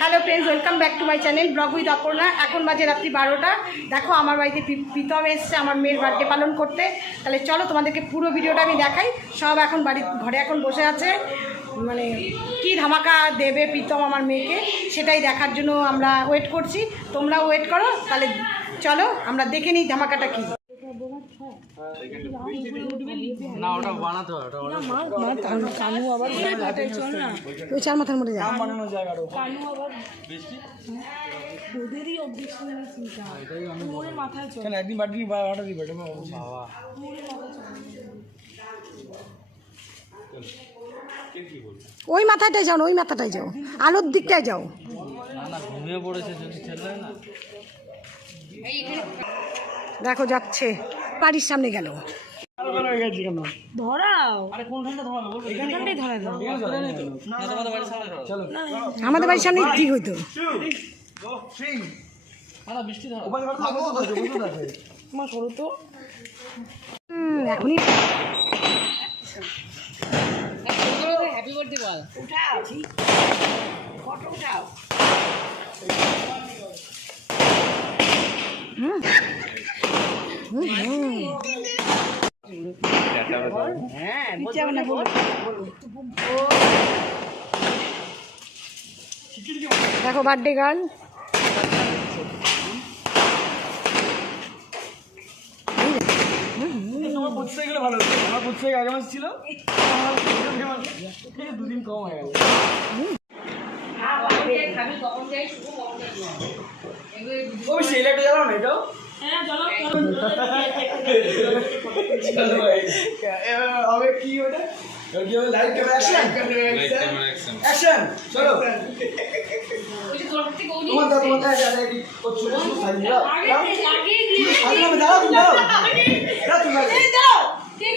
Hello friends welcome back to my channel blog with Aparna এখন বাজে রাত্রি বারোটা। দেখো, আমার বাড়িতে প্রীতম এসছে, আমার মেয়ের বার্থডে পালন করতে। তাহলে চলো, তোমাদেরকে পুরো ভিডিওটা আমি দেখাই। সব এখন বাড়ি ঘরে এখন বসে আছে। মানে কি ধামাকা দেবে প্রীতম আমার মেয়েকে, সেটাই দেখার জন্য আমরা ওয়েট করছি। তোমরাও ওয়েট করো, তাহলে চলো, আমরা দেখে নিই ধামাকাটা কী। না ওটা বানাতে হবে ওটা ওই চার মাথার মধ্যে যায় ওদেরই অবজেকশন আমি চিন্তা। পুরো মাথায় চল। একদিন দিবে ওই মাথাটায় যাও ওই মাথাটায় যাও। আলোর দিকটায় যাও। না না ঘুমিয়ে পড়েছে যদি ছেলে না। দেখো যাচ্ছে। বাড়ির সামনে গেল। হয়ে। আমাদের বাড়ির সামনে ঠিক হইতো? না না উঠাও ফটো উঠাও। থাকব তো, বসে থাকবে। মা সরো তো হুম, এখনই হ্যাপি বার্থডে বল। দেখো বার্থডে গার্ল তোমার পঁচিশ তারিখ ভালো হতো। আমার পঁচিশ তারিখ আগে মাস ছিল। দুদিন কম হয়ে গেল। ওই সেই জ্বালাও না, এটাও? হ্যাঁ হবে কি ওটা? এবার কি হবে? Light camera action? Action! চলো। তোমার দাও, তোমার দাও, করছ? আগে আগে দিয়ে আগে আমি দাও, তুমি দাও। দাও, তুমি দাও। এই দাও কেক